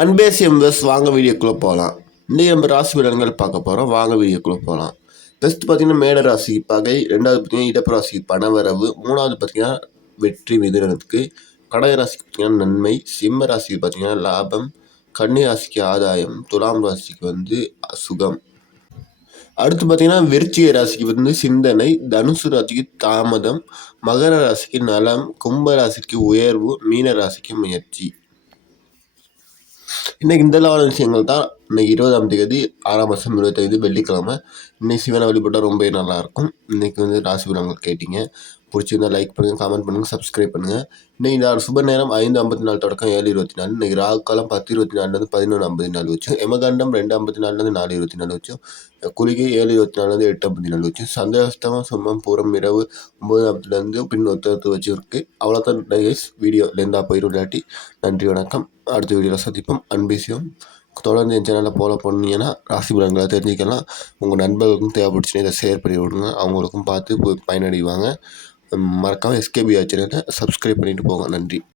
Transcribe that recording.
அன்பேசியம் bus வாங்க வீடியோக்குள்ளே போகலாம் இன்றைக்கி நம்ம ராசி பலன்கள் பார்க்க போகிறோம் வாங்க வீடியோக்குள்ளே போகலாம் ஃபஸ்ட்டு பார்த்தீங்கன்னா மேட ராசி பகை ரெண்டாவது பார்த்தீங்கன்னா இடப்பு ராசி பணவரவு மூணாவது பார்த்திங்கன்னா வெற்றி மிதுனத்துக்கு கடக ராசிக்கு பார்த்திங்கன்னா நன்மை சிம்ம ராசிக்கு பார்த்திங்கன்னா லாபம் கன்னி ராசிக்கு ஆதாயம் துலாம் ராசிக்கு வந்து சுகம். அடுத்து பார்த்தீங்கன்னா விருச்சிக ராசிக்கு வந்து சிந்தனை தனுசு ராசிக்கு தாமதம் மகர ராசிக்கு நலம் கும்ப ராசிக்கு உயர்வு மீன ராசிக்கு முயற்சி. இன்னைக்கு இந்த லெவல் விஷயங்கள் தான். இன்னைக்கு இருபதாம் தேதி ஆறாம் மாதம் இருபத்தைந்து வெள்ளிக்கிழமை. இன்னைக்கு சிவனை வழிபட்டால் ரொம்ப நல்லாயிருக்கும் இன்னைக்கு வந்து ராசி பலன்கள் கேட்டீங்க. பிடிச்சிருந்தா லைக் பண்ணுங்கள் காமெண்ட் பண்ணுங்கள் சப்ஸ்கிரைப் பண்ணுங்கள் இன்னைக்கு நான் சுப நேரம் ஐந்து ஐம்பத்தி நாலு தொடக்கம் ஏழு இருபத்தி நாலு. இன்னைக்கு ராகு காலம் பத்து இருபத்தி நாலுலேருந்து பதினொன்று ஐம்பத்தி நாலு வச்சு எமகாண்டம் ரெண்டு ஐம்பத்தி நாலுலேருந்து நாலு இருபத்தி நாலு வச்சும் குளிகை ஏழு இருபத்தி நாலுலேருந்து எட்டு ஐம்பத்தி நாலு வச்சும் சந்தேகஸ்தமாக சும்மம் பூரம் இரவு ஒம்பது ஐம்பத்துலேருந்து பின் ஒத்தத்து வச்சுருக்கு இருக்குது அவ்வளோதான் கைஸ் வீடியோ லெந்தாக போயிடும் இல்லாட்டி. நன்றி வணக்கம். அடுத்த வீடியோவில் சந்திப்போம். அன்பேசியும். தொடர்ந்து என் சேனலில் ஃபாலோ பண்ணீங்கன்னா ராசி பலன்களை தெரிஞ்சுக்கலாம். உங்கள் நண்பர்களுக்கும் தேவைப்படுச்சுன்னா இதை ஷேர் பண்ணி விடுங்க. அவங்களுக்கும் பார்த்து போய் பயனடைவாங்க. மறக்காமல் எஸ்கேபி சேனலை சப்ஸ்கிரைப் பண்ணிவிட்டு போங்க. நன்றி.